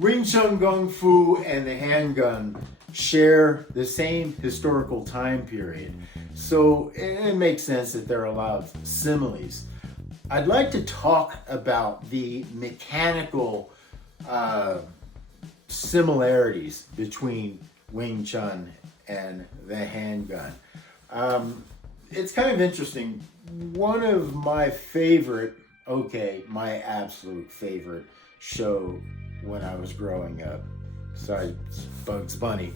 Wing Chun Kung Fu and the handgun share the same historical time period. So it makes sense that there are a lot of similes. I'd like to talk about the mechanical similarities between Wing Chun and the handgun. It's kind of interesting. One of my favorite, my absolute favorite show when I was growing up, besides Bugs Bunny,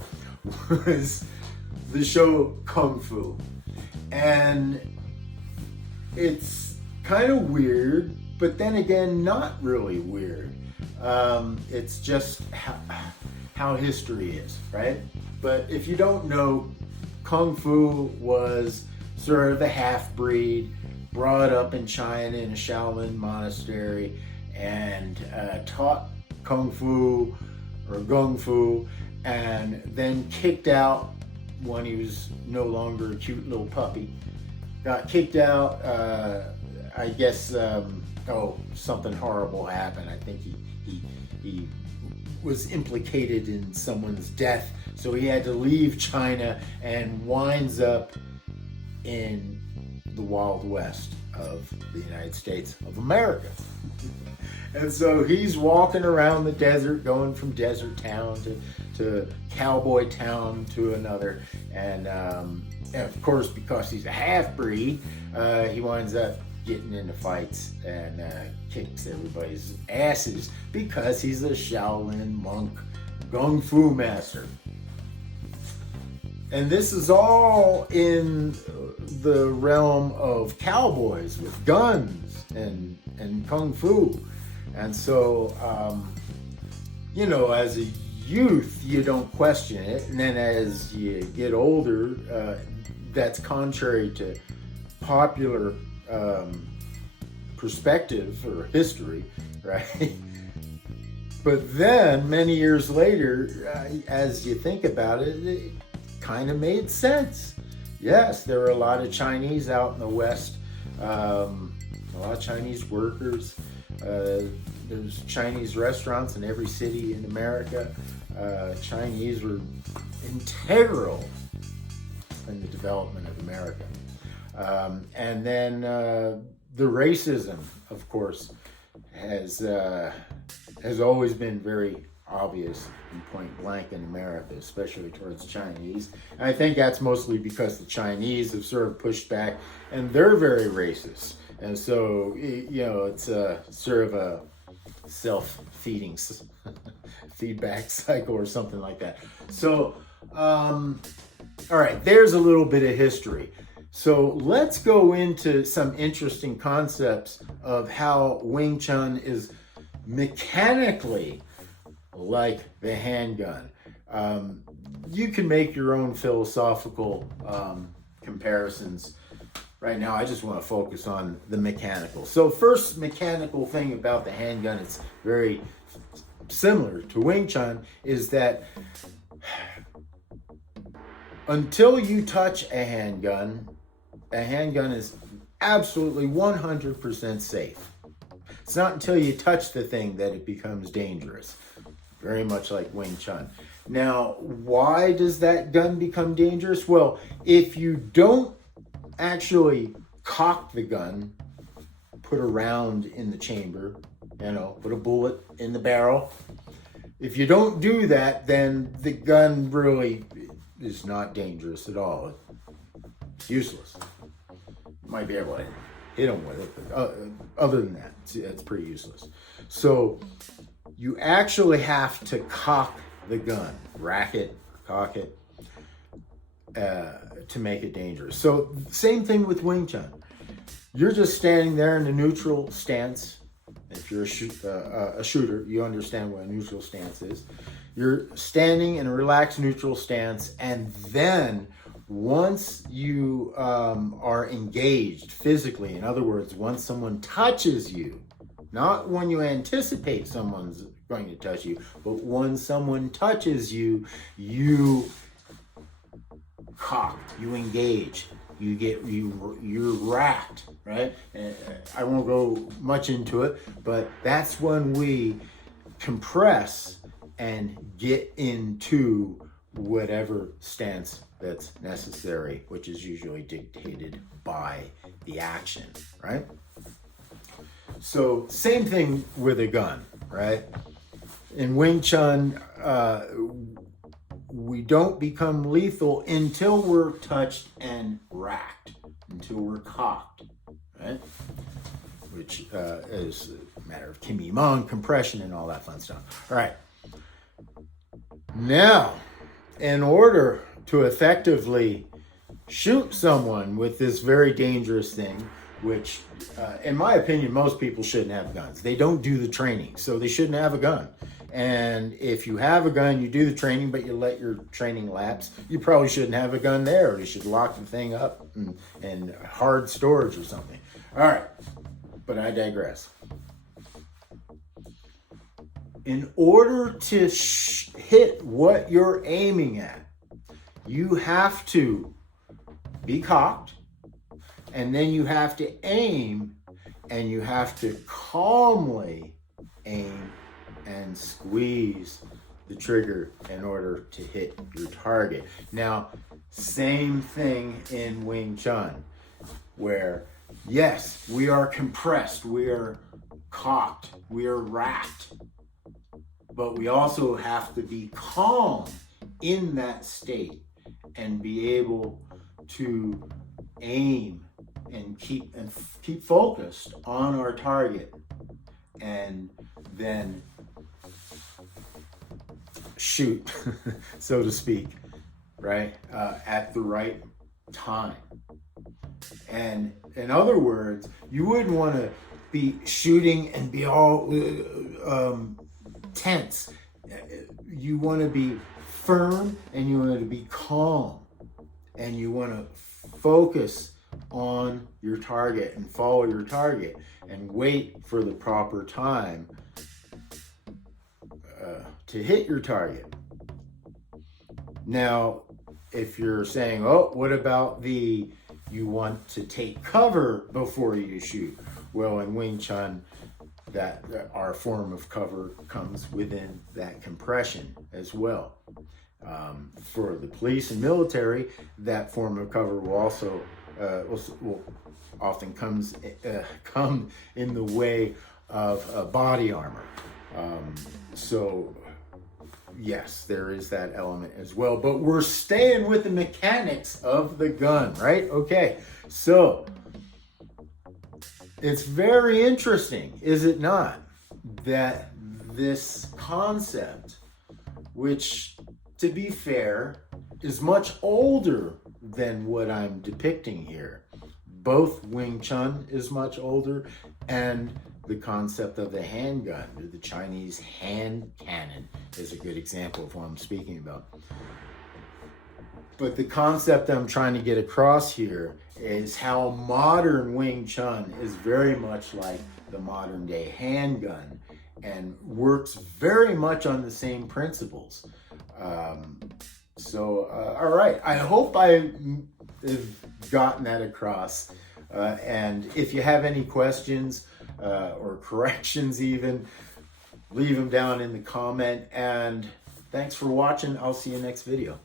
was the show Kung Fu. And it's kind of weird, but then again, not really weird. It's just how history is, right? But if you don't know, Kung Fu was sort of a half-breed, brought up in China in a Shaolin monastery, and taught Kung Fu or Gung Fu, and then kicked out when he was no longer a cute little puppy. Got kicked out, I guess, something horrible happened. I think he was implicated in someone's death, so he had to leave China and winds up in the Wild West of the United States of America. And so he's walking around the desert, going from desert town to cowboy town to another. And of course, because he's a half-breed, he winds up getting into fights and kicks everybody's asses because he's a Shaolin monk, Kung Fu master. And this is all in the realm of cowboys with guns and Kung Fu. And so, as a youth, you don't question it. And then as you get older, that's contrary to popular perspective or history, right? But then, many years later, as you think about it, it kind of made sense. Yes, there were a lot of Chinese out in the West, a lot of Chinese workers. There's Chinese restaurants in every city in America. Chinese were integral in the development of America. And then the racism, of course, has always been very obvious and point blank in America, especially towards Chinese. And I think that's mostly because the Chinese have sort of pushed back, and they're very racist. And so, it's sort of a self-feeding feedback cycle or something like that. So, all right, there's a little bit of history. So let's go into some interesting concepts of how Wing Chun is mechanically like the handgun. You can make your own philosophical comparisons. Right now, I just want to focus on the mechanical. So first mechanical thing about the handgun, it's very similar to Wing Chun, is that until you touch a handgun is absolutely 100% safe. It's not until you touch the thing that it becomes dangerous. Very much like Wing Chun. Now, why does that gun become dangerous? Well, if you don't actually cock the gun, put a round in the chamber, put a bullet in the barrel. If you don't do that, then the gun really is not dangerous at all. It's useless. You might be able to hit them with it, but other than that, it's pretty useless. So you actually have to cock the gun, rack it, cock it, to make it dangerous. So same thing with Wing Chun. You're just standing there in a neutral stance. If you're a shooter, you understand what a neutral stance is. You're standing in a relaxed neutral stance, and then once you are engaged physically, in other words, once someone touches you, not when you anticipate someone's going to touch you, but when someone touches you, you cock, you engage, you're racked, right? I won't go much into it, but that's when we compress and get into whatever stance that's necessary, which is usually dictated by the action, right? So same thing with a gun, right? In Wing Chun, we don't become lethal until we're touched and racked, until we're cocked, right? Which is a matter of Kim Yi-mung, compression, and all that fun stuff. All right. Now, in order to effectively shoot someone with this very dangerous thing, which, in my opinion, most people shouldn't have guns. They don't do the training, so they shouldn't have a gun. And if you have a gun, you do the training, but you let your training lapse, you probably shouldn't have a gun there. You should lock the thing up in hard storage or something. All right, but I digress. In order to hit what you're aiming at, you have to be cocked, and then you have to aim, and you have to calmly aim and squeeze the trigger in order to hit your target. Now, same thing in Wing Chun, where yes, we are compressed, we are cocked, we are racked, but we also have to be calm in that state and be able to aim and keep focused on our target, and then shoot, so to speak, right, at the right time. And in other words, you wouldn't want to be shooting and be all tense. You want to be firm, and you want to be calm, and you want to focus on your target and follow your target and wait for the proper time to hit your target. Now, if you're saying, oh, what about you want to take cover before you shoot? Well, in Wing Chun, that our form of cover comes within that compression as well. For the police and military, that form of cover will also will often come in the way of body armor. So yes, there is that element as well, but we're staying with the mechanics of the gun, right? Okay, so it's very interesting, is it not, that this concept, which, to be fair, is much older than what I'm depicting here. Both Wing Chun is much older, and the concept of the handgun, or the Chinese hand cannon, is a good example of what I'm speaking about. But the concept I'm trying to get across here is how modern Wing Chun is very much like the modern day handgun and works very much on the same principles. All right, I hope I have gotten that across. And if you have any questions or corrections even, leave them down in the comment. And thanks for watching. I'll see you next video.